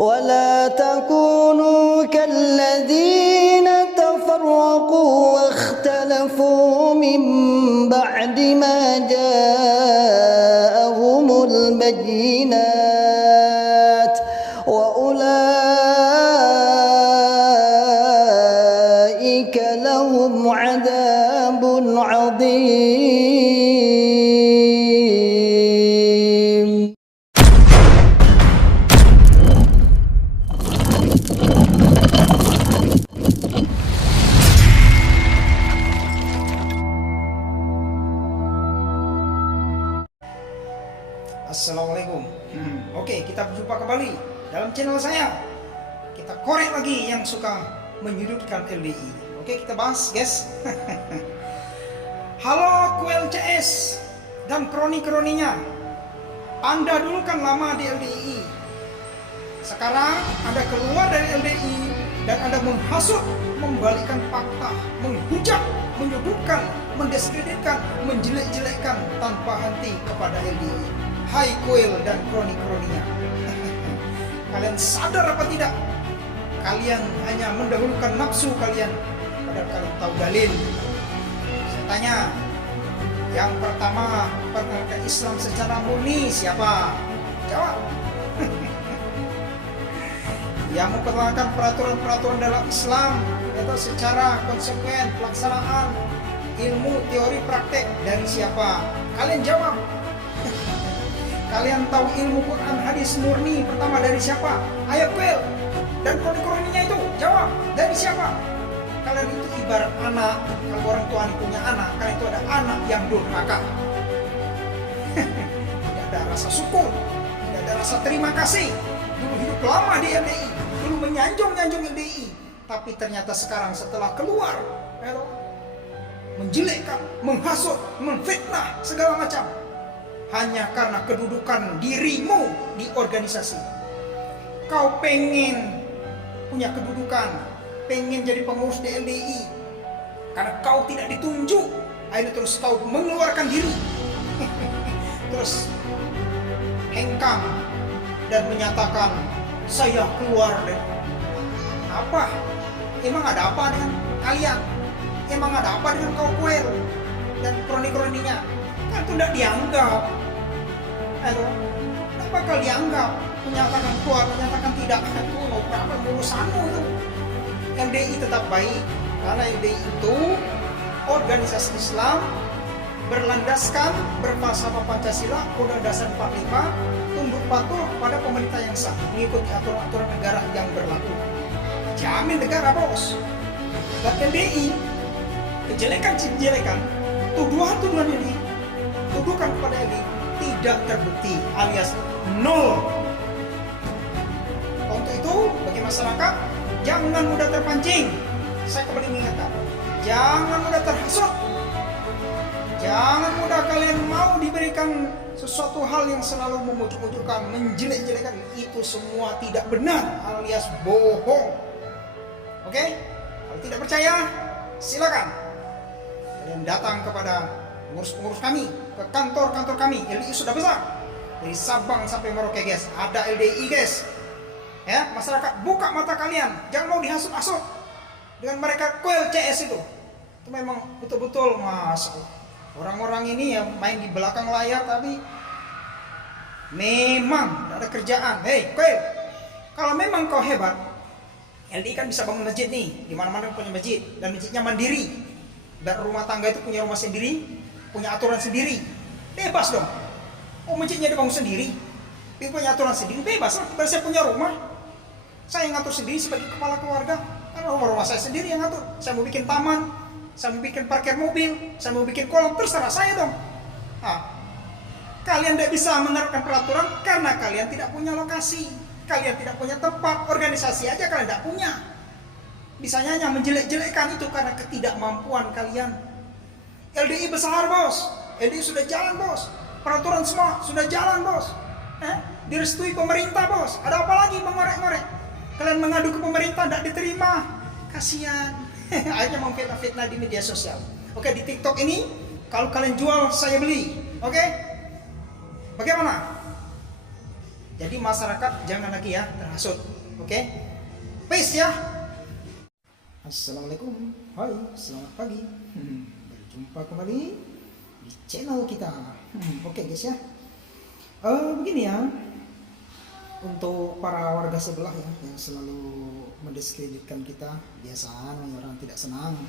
ولا تكونوا كالذين تفرقوا واختلفوا من بعد ما جاءهم البينات وأولئك لهم عذاب عظيم. Assalamualaikum. Oke, kita berjumpa kembali dalam channel saya. Kita korek lagi yang suka menyudutkan LDI. Oke, kita bahas, guys. Halo QLCS dan kroni-kroninya. Anda dulu kan lama di LDI. Sekarang Anda keluar dari LDI dan Anda menghasut, membalikkan fakta, menghujat, menyudutkan, mendiskreditkan, menjelek-jelekkan tanpa henti kepada LDI. Hai Kuil dan kroni-kroninya. Kalian sadar apa tidak? Kalian hanya mendahulukan nafsu kalian, padahal kalian tahu dalil. Saya tanya, yang pertama perkenalkan Islam secara murni siapa? Jawab. Yang memperkenalkan peraturan-peraturan dalam Islam atau secara konsekuen pelaksanaan ilmu teori praktek dari siapa? Kalian jawab. Kalian tahu ilmu Quran hadis murni pertama dari siapa? Ayo Kuil dan kroni-kroninya itu jawab, dari siapa? Kalian itu ibarat anak. Kalau orang tua punya anak, kalian itu ada anak yang durhaka. Tidak ada rasa syukur, tidak ada rasa terima kasih. Dulu hidup lama di LDI, dulu menyanjung-nyanjung LDI, tapi ternyata sekarang setelah keluar, menjelekkan, menghasut, memfitnah segala macam. Hanya karena kedudukan dirimu di organisasi. Kau pengen punya kedudukan, pengen jadi pengurus di LDI, karena kau tidak ditunjuk, akhirnya terus kau mengeluarkan diri. Terus hengkang dan menyatakan saya keluar deh. Apa? Emang ada apa dengan kalian? Emang ada apa dengan kau Kuil dan kroni-kroninya? Kan itu tidak dianggap. Tidak bakal dianggap. Menyatakan keluar, menyatakan tidak, itu no problem, urusanmu itu. LDI tetap baik, karena LDI itu organisasi Islam berlandaskan berfalsafah Pancasila, Undang-Undang Dasar 45, tunduk patuh pada pemerintah yang sah, mengikuti aturan-aturan negara yang berlaku. Jamin negara, bos. Dan LDI, kejelekan-kejelekan, tuduhan-tuduhan ini, tuduhkan kepada LDI tidak terbukti, alias nol. Untuk itu, bagi masyarakat, jangan mudah terpancing. Saya kembali mengingatkan, jangan mudah terhasut. Jangan mudah kalian mau diberikan sesuatu hal yang selalu memujuk-mujukkan, menjelek-jelekan. Itu semua tidak benar, alias bohong. Oke? Kalau tidak percaya, silakan kalian datang kepada pengurus-pengurus kami, ke kantor-kantor kami. LDI sudah besar, dari Sabang sampai Merauke, guys. Ada LDI, guys. Ya, masyarakat, buka mata kalian, jangan mau dihasut-hasut dengan mereka QLCS itu. Itu memang betul-betul masuk. Orang-orang ini yang main di belakang layar, tapi memang tidak ada kerjaan. Hei, Kuil, kalau memang kau hebat, LDI kan bisa bangun masjid nih, di mana-mana punya masjid, dan masjidnya mandiri. Dan rumah tangga itu punya rumah sendiri, punya aturan sendiri, bebas dong. Oh, masjidnya dibangun sendiri, dia punya aturan sendiri, bebas lah. Berarti saya punya rumah, saya yang ngatur sendiri sebagai kepala keluarga. Kan rumah saya sendiri yang ngatur. Saya mau bikin taman, saya mau bikin parkir mobil, saya mau bikin kolam, terserah saya dong. Kalian tidak bisa menerapkan peraturan karena kalian tidak punya lokasi, kalian tidak punya tempat, organisasi aja kalian tidak punya. Bisanya hanya menjelek-jelekkan itu karena ketidakmampuan kalian. LDI besar, bos. LDI sudah jalan, bos. Peraturan semua sudah jalan, bos. Direstui pemerintah, bos. Ada apa lagi mengorek-ngorek? Kalian mengadu ke pemerintah, tidak diterima. Kasihan. Akhirnya memfitnah-fitnah di media sosial. Oke, di TikTok ini, kalau kalian jual, saya beli. Oke? Bagaimana? Jadi masyarakat jangan lagi ya terhasut. Oke? Peace ya. Assalamualaikum. Hai, selamat pagi. Berjumpa kembali di channel kita. Oke guys ya. Begini ya. Untuk para warga sebelah ya yang selalu mendiskreditkan kita, biasanya orang tidak senang.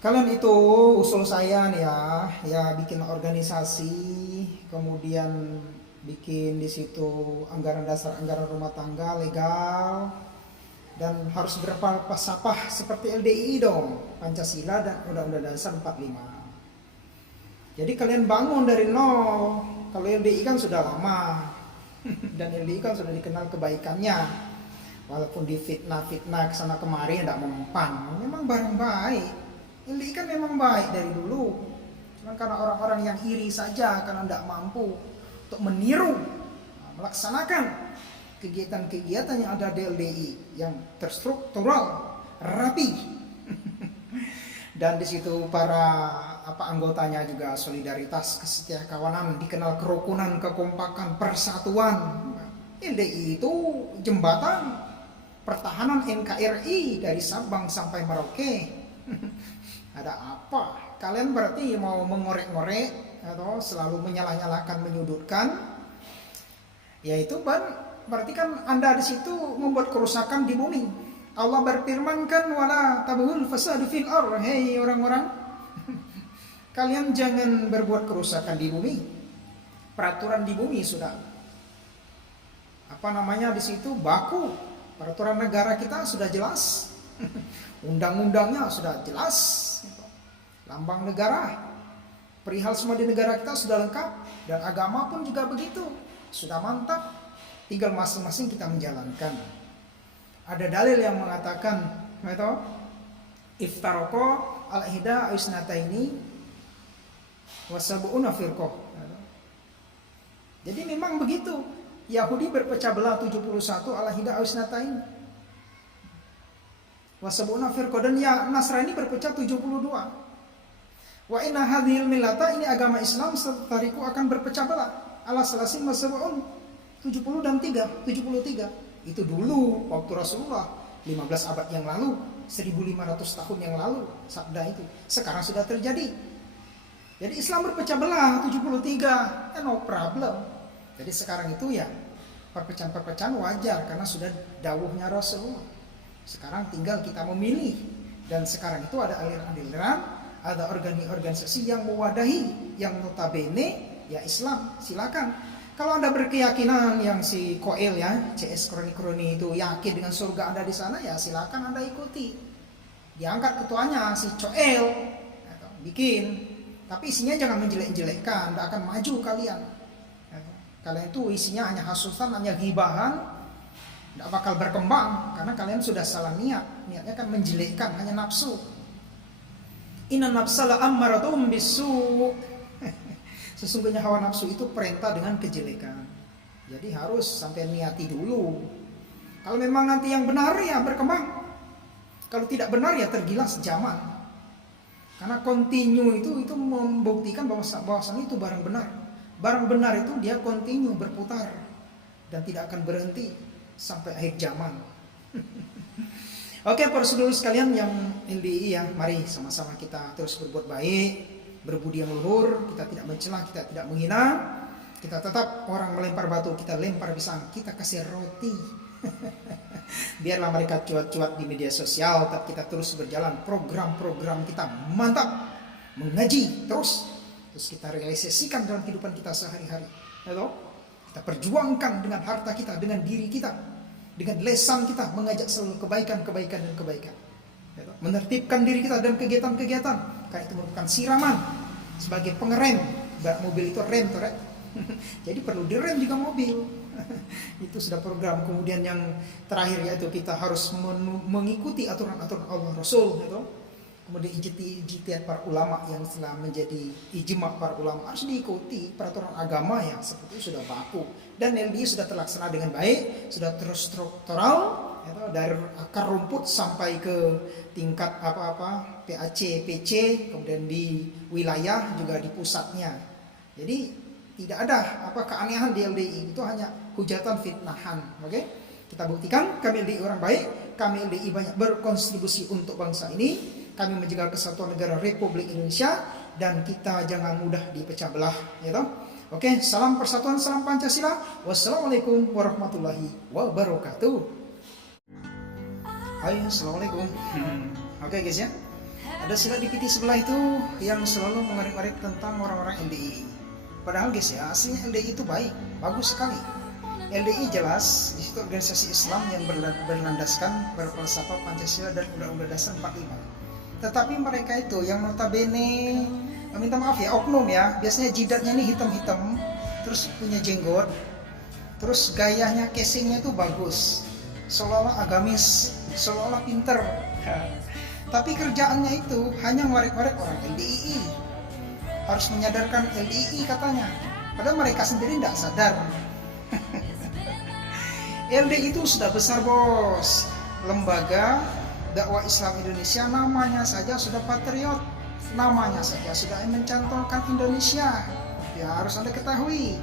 Kalian itu usul saya nih ya bikin organisasi, kemudian bikin di situ anggaran dasar, anggaran rumah tangga legal, dan harus berpalsafah seperti LDI dong, Pancasila dan Undang-Undang Dasar 45. Jadi kalian bangun dari nol. Kalau LDI kan sudah lama dan LDI kan sudah dikenal kebaikannya, walaupun difitnah-fitnah kesana kemari tidak mempan. Memang barang baik. LDI kan memang baik dari dulu. Cuma karena orang-orang yang iri saja karena tidak mampu untuk meniru, melaksanakan kegiatan-kegiatan yang ada di LDI yang terstruktural, rapi. Dan di situ para anggotanya juga solidaritas, kesetiakawanan, dikenal kerukunan, kekompakan, persatuan. LDI itu jembatan pertahanan NKRI dari Sabang sampai Merauke. Ada apa? Kalian berarti mau mengorek-ngorek atau selalu menyalah-nyalahkan, menyudutkan? Yaitu berarti kan Anda di situ membuat kerusakan di bumi. Allah berfirman kan, wala tabghul fasadu fil ardh. Hei orang-orang, kalian jangan berbuat kerusakan di bumi. Peraturan di bumi sudah di situ baku. Peraturan negara kita sudah jelas. Undang-undangnya sudah jelas. Lambang negara, perihal semua di negara kita sudah lengkap, dan agama pun juga begitu. Sudah mantap. Tinggal masing-masing kita menjalankan. Ada dalil yang mengatakan, iftaroko al-ihda isnataini wasabu'una firqah. Jadi memang begitu. Yahudi berpecah belah 71 al-ihda isnatain. Wasabu'una firqah, dan ya Nasrani berpecah 72. Wa inna hadhil millata, ini agama Islam setariku akan berpecah belah. Ala salasin wasabu'un 70 dan 73. Itu dulu waktu Rasulullah 15 abad yang lalu, 1500 tahun yang lalu sabda itu. Sekarang sudah terjadi. Jadi Islam berpecah belah 73, no problem. Jadi sekarang itu ya perpecahan-perpecahan wajar karena sudah dawuhnya Rasulullah. Sekarang tinggal kita memilih, dan sekarang itu ada aliran-aliran, ada organisasi yang mewadahi, yang notabene ya Islam, silakan. Kalau Anda berkeyakinan yang si Koel ya, CS Kroni-Kroni itu yakin dengan surga Anda di sana, ya silakan Anda ikuti. Diangkat ketuanya si Coel, bikin. Tapi isinya jangan menjelek-jelekkan, tidak akan maju kalian. Kalian itu isinya hanya hasutan, hanya gibahan, tidak bakal berkembang karena kalian sudah salah niat. Niatnya kan menjelekkan, hanya nafsu. Inna nafsala ammaratum bisu. Sesungguhnya hawa nafsu itu perintah dengan kejelekan. Jadi harus sampai niati dulu. Kalau memang nanti yang benar ya berkembang. Kalau tidak benar ya tergilas zaman. Karena continue itu membuktikan bahwasannya itu barang benar. Barang benar itu dia continue berputar dan tidak akan berhenti sampai akhir zaman. Oke, para saudara sekalian yang LDI ya, mari sama-sama kita terus berbuat baik, berbudi yang luhur, kita tidak mencela, kita tidak menghina, kita tetap orang melempar batu, kita lempar pisang, kita kasih roti. Biarlah mereka cuat-cuat di media sosial, tapi kita terus berjalan, program-program kita mantap, mengaji terus kita realisasikan dalam kehidupan kita sehari-hari. Kita perjuangkan dengan harta kita, dengan diri kita, dengan lesan kita, mengajak selalu kebaikan dan kebaikan. Menertibkan diri kita dan kegiatan-kegiatan, karena itu merupakan siraman sebagai pengerem. Mobil itu rem tuh, jadi perlu direm juga mobil. Itu sudah program. Kemudian yang terakhir yaitu kita harus mengikuti aturan-aturan Allah Rasul. Kemudian ijtihad para ulama yang telah menjadi ijma para ulama harus diikuti. Peraturan agama yang seperti itu sudah baku, dan LDI sudah terlaksana dengan baik, sudah terstruktural dari akar rumput sampai ke tingkat PAC, PC, kemudian di wilayah juga di pusatnya. Jadi Tidak ada keanehan di LDI, itu hanya hujatan fitnahan. Oke? Kita buktikan kami LDI orang baik, kami LDI banyak berkontribusi untuk bangsa ini, kami menjaga kesatuan negara Republik Indonesia, dan kita jangan mudah dipecah belah, ya toh? Oke, salam persatuan, salam Pancasila. Wassalamualaikum warahmatullahi wabarakatuh. Hai, assalamualaikum. Oke guys ya, ada sila di PT sebelah itu yang selalu mengarik-arik tentang orang-orang LDI. Padahal guys ya, aslinya LDI itu baik, bagus sekali. LDI jelas di situ organisasi Islam yang berlandaskan berfalsafah Pancasila dan Undang-Undang Dasar 45. Tetapi mereka itu yang notabene, minta maaf ya, oknum ya, biasanya jidatnya ini hitam-hitam, terus punya jenggot, terus gayanya, casingnya itu bagus, seolah-olah agamis, seolah-olah pinter. Tapi kerjaannya itu hanya ngorek-ngorek orang LDI. Harus menyadarkan LDI katanya, padahal mereka sendiri tidak sadar. LDI itu sudah besar bos, lembaga dakwah Islam Indonesia, namanya saja sudah patriot, namanya saja sudah mencantolkan Indonesia. Ya harus Anda ketahui.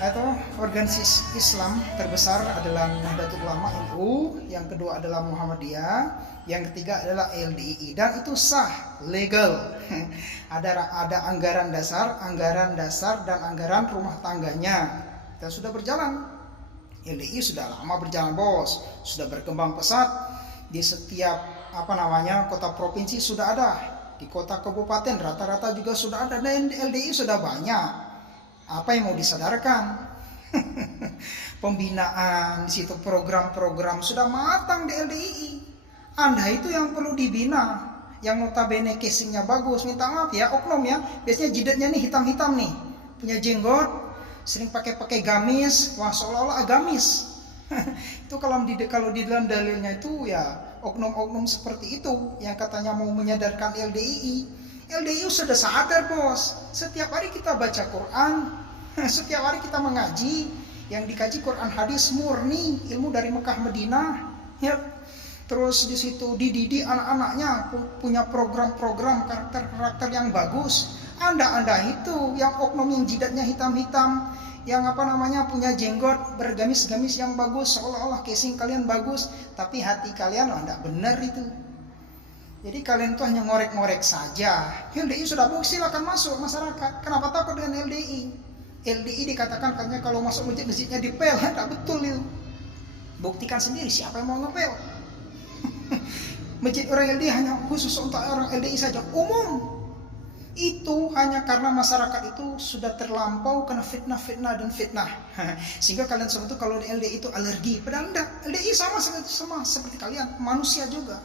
Atau organisasi Islam terbesar adalah Nahdlatul Ulama NU, yang kedua adalah Muhammadiyah, yang ketiga adalah LDI, dan itu sah, legal. Ada anggaran dasar, dan anggaran rumah tangganya. Dan sudah berjalan. LDI sudah lama berjalan bos, sudah berkembang pesat. Di setiap kota provinsi sudah ada, di kota kabupaten rata-rata juga sudah ada, dan LDI sudah banyak. Apa yang mau disadarkan? Pembinaan di situ, program-program sudah matang di LDI. Anda itu yang perlu dibina, yang notabene casingnya bagus. Minta maaf ya, oknum ya, biasanya jidatnya nih hitam-hitam nih, punya jenggot, sering pakai gamis, wah seolah-olah agamis. Itu kalau di dalam dalilnya itu ya oknum-oknum seperti itu yang katanya mau menyadarkan LDI. LDI sudah sadar bos, setiap hari kita baca Quran, setiap hari kita mengaji, yang dikaji Quran hadis murni, ilmu dari Mekah Madinah, ya. Terus di situ dididik anak-anaknya, punya program-program karakter-karakter yang bagus. Anda itu yang oknum yang jidatnya hitam-hitam, yang punya jenggot bergamis-gamis yang bagus, seolah-olah casing kalian bagus, tapi hati kalian enggak benar itu. Jadi kalian itu hanya ngorek-ngorek saja. LDI sudah bagus, silakan masuk masyarakat. Kenapa takut dengan LDI? LDI dikatakan katanya kalau masuk masjidnya dipel, enggak betul itu. Buktikan sendiri, siapa yang mau ngepel? Masjid orang LDI hanya khusus untuk orang LDI saja, umum. Itu hanya karena masyarakat itu sudah terlampau kena fitnah dan fitnah. Sehingga kalian semua itu kalau di LDI itu alergi. Padahal enggak, LDI sama seperti kalian, manusia juga.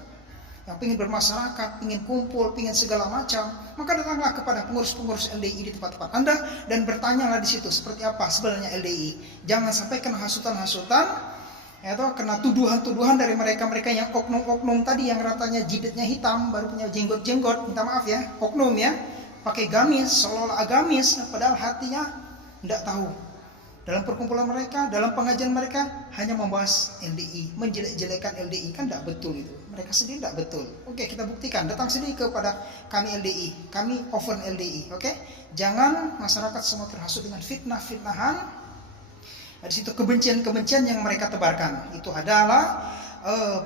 Yang ingin bermasyarakat, ingin kumpul, ingin segala macam, maka datanglah kepada pengurus-pengurus LDI di tempat-tempat Anda dan bertanyalah di situ seperti apa sebenarnya LDI. Jangan sampai kena hasutan-hasutan, atau kena tuduhan-tuduhan dari mereka-mereka yang oknum-oknum tadi, yang ratanya jidatnya hitam, baru punya jenggot-jenggot, minta maaf ya, oknum ya, pakai gamis, seolah-olah agamis, padahal hatinya tidak tahu. Dalam perkumpulan mereka, dalam pengajian mereka hanya membahas LDI, menjelek-jelekan LDI, kan tidak betul itu. Mereka sendiri tidak betul. Oke, kita buktikan. Datang sendiri kepada kami LDI, kami open LDI. Oke, jangan masyarakat semua terhasut dengan fitnah-fitnahan. Di situ kebencian-kebencian yang mereka tebarkan. Itu adalah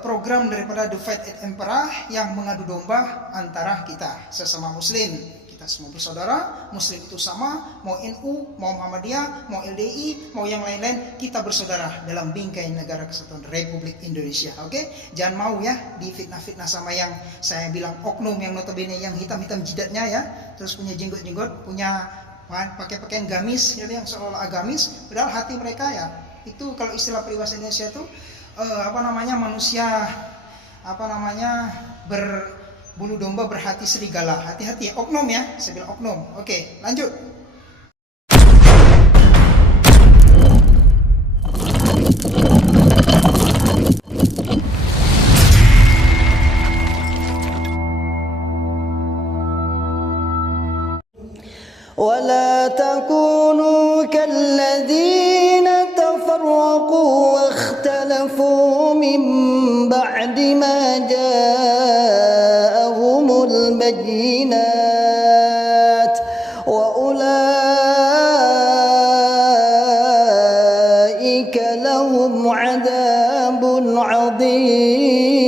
program daripada The Fight at Emperor yang mengadu domba antara kita sesama Muslim. Kita semua bersaudara, Muslim itu sama, mau NU, mau Muhammadiyah, mau LDI, mau yang lain-lain, kita bersaudara dalam bingkai negara kesatuan Republik Indonesia. Oke? Jangan mau ya difitnah-fitnah sama yang saya bilang oknum yang notabene yang hitam-hitam jidatnya ya, terus punya jenggot-jenggot, punya pakai pakaian gamis, yang seolah agamis, padahal hati mereka ya itu kalau istilah peribahasa Indonesia itu manusia berbulu domba berhati serigala. Hati-hati ya, oknum ya, saya bilang oknum. Oke, lanjut. ولا تكونوا كالذين تفرقوا واختلفوا من بعد ما جاءهم البينات وأولئك أولئك لهم عذاب عظيم